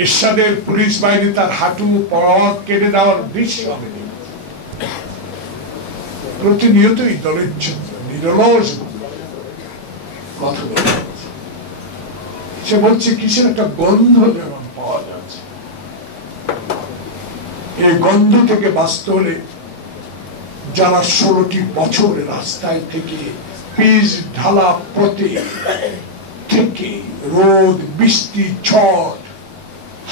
এরশাদের পুলিশ বাহিনী তার হাঁটু পথ কেটে দেওয়ার দৃশ্য আমি প্রতিনিয়তই দলের জন্য নিরলস কথা বলে। সে বলছে কিসের একটা গন্ধ যেমন পাওয়া যাচ্ছে, এই গন্ধ থেকে বাঁচতে হলে যারা 16টি বছর রাস্তায় থেকে পিচ ঢালা পথে থেকে রোদ বৃষ্টি ঝড়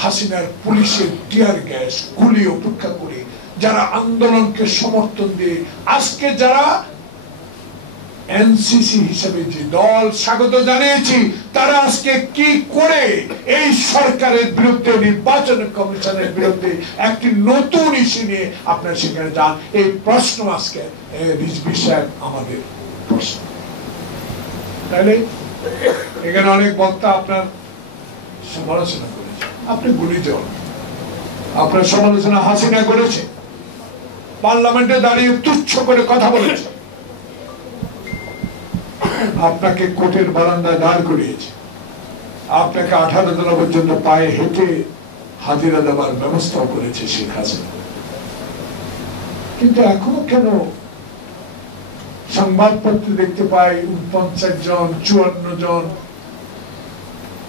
হাসিনার পুলিশের টিয়ার গ্যাস গুলি উপেক্ষা করে যারা আন্দোলনকে সমর্থন দিয়ে আজকে যারা এনসিসি হিসেবে যে দল স্বাগত জানিয়েছি, তারা আজকে কি করে এই সরকারের বিরুদ্ধে নির্বাচন কমিশনের বিরুদ্ধে একটি নতুন ইস্যু নিয়ে আপনার সেখানে যান, এই প্রশ্ন আজকে রিজভী সাহেব আমাদের প্রশ্ন। তাহলে এখানে অনেক বক্তা আপনার সমালোচনা করেছে, আপনি গুলি যান, আপনার সমালোচনা হাসিনা করেছে, পার্লামেন্টে দাঁড়িয়ে তুচ্ছ করে কথা বলেছে, আপনাকে কোর্টের বারান্দায় দাঁড় করিয়েছে, আপনাকে 18 দিন পর্যন্ত পায়ে হেঁটে হাজিরা দেওয়ার ব্যবস্থা করেছে শেখ হাসিনা। কিন্তু এখনো কেন সংবাদপত্রে দেখতে পাই 49 জন 54 জন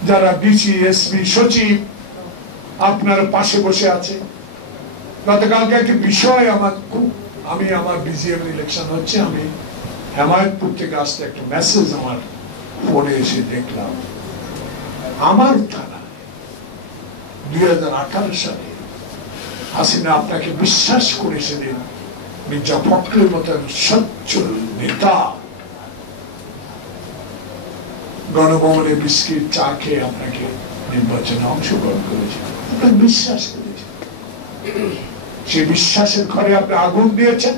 যারা ডিসি এসপি সচিব আপনার পাশে বসে আছে। গতকালকে একটি বিষয় আমি আমার বিজিএম ইলেকশন হচ্ছে, আমি হেমায়তপুর থেকে আসতে একটা মেসেজ আমার ফোনে এসে দেখলাম, আমার থানা 2018 সালে হাসিনা আপনাকে বিশ্বাস করেছিলেন মির্জা ফখরুলের মতন সচ্ছল নেতা গণভবনে বিস্কিট চা খেয়ে আপনাকে নির্বাচনে অংশগ্রহণ করেছিল, আপনাকে বিশ্বাস করেছে। সেই বিশ্বাসের ঘরে আপনি আগুন দিয়েছেন।